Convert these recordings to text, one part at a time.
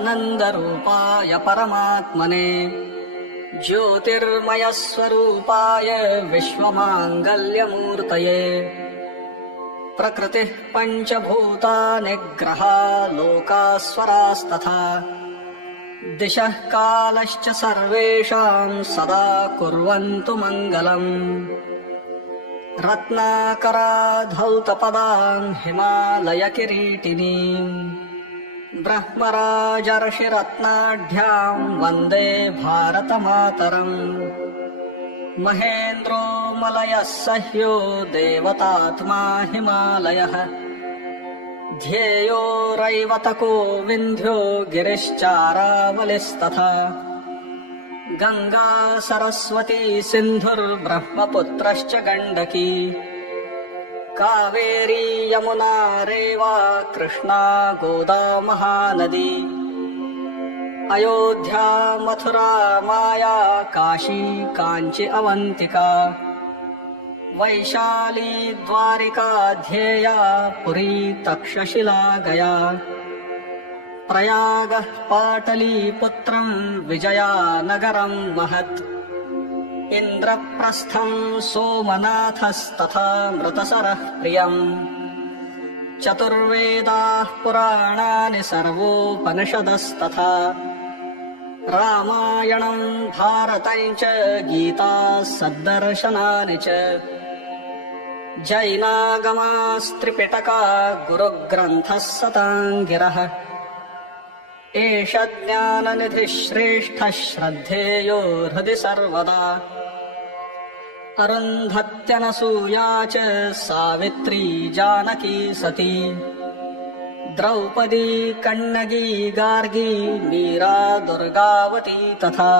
सच्चिदानन्दरूपाय परमात्मने ज्योतिर्मयस्वरूपाय विश्वमाङ्गल्यमूर्तये प्रकृतिः पञ्चभूतानि ग्रहा लोकास्वरास्तथा दिशः कालश्च सर्वेषां सदा कुर्वन्तु मङ्गलम् रत्नाकराधौतपदां हिमालयकिरीटिनीम् ब्रह्मराजर्षिरत्नाढ्यां वन्दे भारतमातरम् महेन्द्रो मलयः सह्यो देवतात्मा हिमालयः ध्येयो रैवतको विन्ध्यो गिरिश्चारावलिस्तथा गङ्गा सरस्वती सिन्धुर्ब्रह्मपुत्रश्च गण्डकी कावेरी यमुना रेवा कृष्णा गोदा महानदी अयोध्या मथुरा माया काशी काञ्ची अवन्तिका वैशाली द्वारिका ध्येया पुरी तक्षशिला गया प्रयागः पाटलीपुत्रं विजयानगरं महत् इन्द्रप्रस्थं सोमनाथस्तथा मृतसरः प्रियम् चतुर्वेदाः पुराणानि सर्वोपनिषदस्तथा रामायणं भारतं च गीता सद्दर्शनानि च जैनागमास्त्रिपिटका गुरुग्रन्थः सताङ्गिरः एष ज्ञाननिधिः श्रेष्ठः श्रद्धेयो हृदि सर्वदा अरुन्धत्यनसूया च सावित्री जानकी सती द्रौपदी कण्णगी गार्गी मीरा दुर्गावती तथा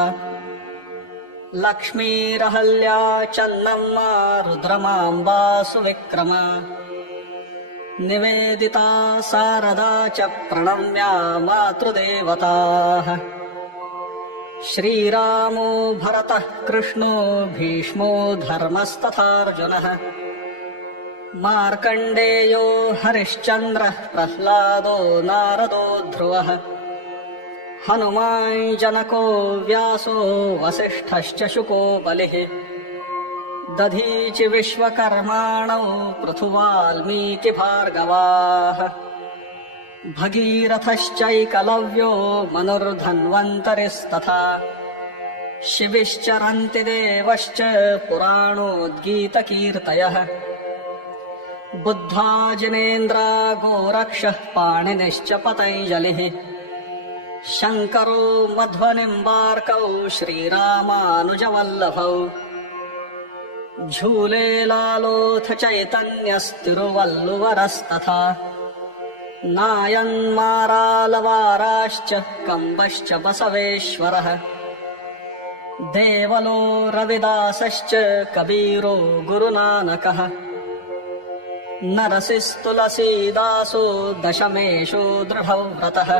लक्ष्मीरहल्या चन्नम्मा रुद्रमाम्बा सुविक्रमा निवेदिता शारदा च प्रणम्या मातृदेवताः श्रीरामो भरतः कृष्णो भीष्मो धर्मस्तथार्जुनः मार्कण्डेयो हरिश्चन्द्रः प्रह्लादो नारदो ध्रुवः हनुमान् जनको व्यासो वसिष्ठश्च शुको बलिः दधीचि विश्वकर्माणौ पृथुवाल्मीकिभार्गवाः भगीरथश्चैकलव्यो मनुर्धन्वन्तरिस्तथा शिबिश्चरन्ति देवश्च पुराणोद्गीतकीर्तयः बुद्ध्वा जिनेन्द्रा गोरक्षः पाणिनिश्च पतञ्जलिः शङ्करो मध्वनिम्बार्कौ श्रीरामानुजवल्लभौ झूले लालोऽथ चैतन्यस्तिरुवल्लुवरस्तथा नायन्मारालवाराश्च कम्बश्च बसवेश्वरः देवलो रविदासश्च कबीरो गुरुनानकः नरसिस्तुलसीदासो दशमेशो दृढव्रतः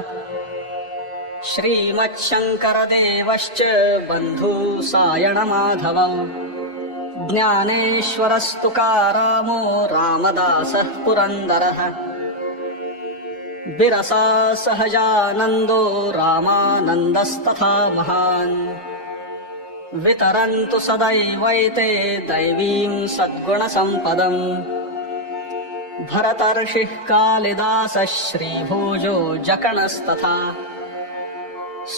श्रीमच्छङ्करदेवश्च बन्धू सायणमाधवौ ज्ञानेश्वरस्तुकारामो रामदासः पुरन्दरः बिरसा सहजानन्दो रामानन्दस्तथा महान् वितरन्तु सदैवैते दैवीं सद्गुणसम्पदम् भरतर्षिः कालिदासः श्रीभोजो जकणस्तथा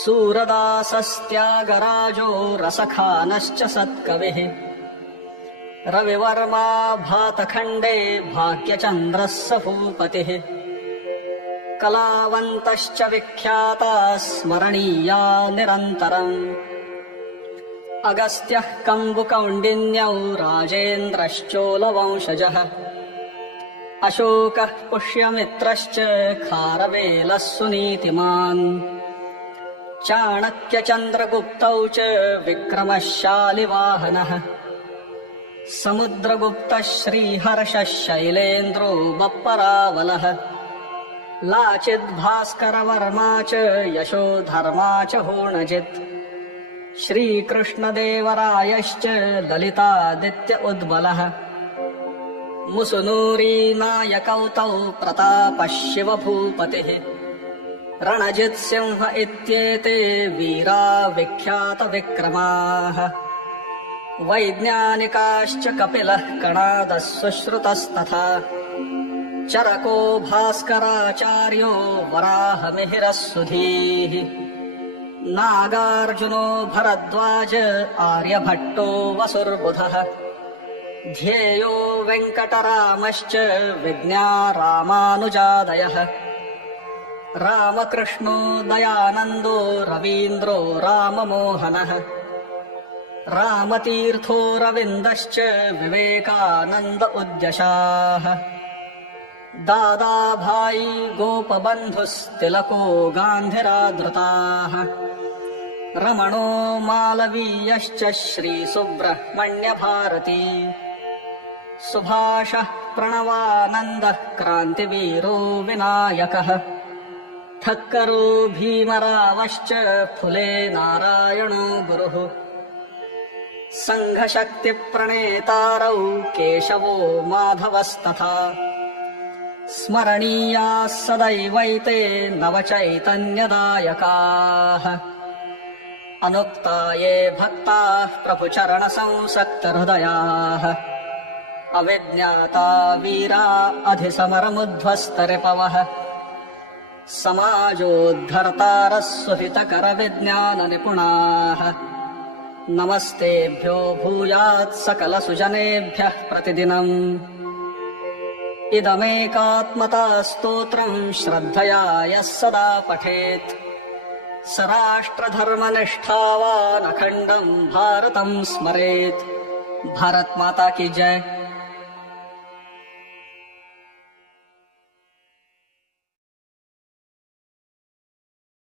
सूरदासस्त्यागराजो रसखानश्च सत्कविः रविवर्मा भातखण्डे भाग्यचन्द्रः स भूपतिः कलावन्तश्च विख्याता स्मरणीया निरन्तरम् अगस्त्यः कम्बुकौण्डिन्यौ राजेन्द्रश्चोलवंशजः अशोकः पुष्यमित्रश्च खारवेलः सुनीतिमान् चाणक्यचन्द्रगुप्तौ च विक्रमः शालिवाहनः समुद्रगुप्तः श्रीहर्षः शैलेन्द्रो बप्परावलः लाचिद्भास्करवर्मा च यशोधर्मा च हूणजित् श्रीकृष्णदेवरायश्च ललितादित्य उद्बलः मुसुनूरी नायकौ तौ प्रतापः शिवभूपतिः रणजित्सिंह इत्येते वीरा विख्यातविक्रमाः वैज्ञानिकाश्च कपिलः कणादः सुश्रुतस्तथा चरको भास्कराचार्यो वराहमिहिरः सुधीः नागार्जुनो भरद्वाज आर्यभट्टो वसुर्बुधः ध्येयो वेङ्कटरामश्च विज्ञा रामानुजादयः रामकृष्णो दयानन्दो रवीन्द्रो राममोहनः रामतीर्थो रविन्दश्च विवेकानन्द उद्यशाः दादाभाई गोपबन्धुस्तिलको गान्धिरादृताः रमणो मालवीयश्च श्रीसुब्रह्मण्यभारती सुभाषः प्रणवानन्दः क्रान्तिवीरो विनायकः ठक्करो भीमरावश्च फुले नारायणो गुरुः सङ्घशक्तिप्रणेतारौ केशवो माधवस्तथा स्मरणीयाः सदैवैते नवचैतन्यदायकाः अनुक्ता ये भक्ताः प्रभुचरणसंसक्तहृदयाः अविज्ञाता वीरा अधिसमरमुध्वस्तरिपवः समाजोद्धर्तारः सुहितकरविज्ञाननिपुणाः नमस्तेभ्यो भूयात् सकलसुजनेभ्यः प्रतिदिनम् इदमेकात्मता स्तोत्रम् श्रद्धया यः सदा पठेत् स राष्ट्रधर्मनिष्ठावान् अखण्डम् भारतम् स्मरेत्। भारत माता की जय।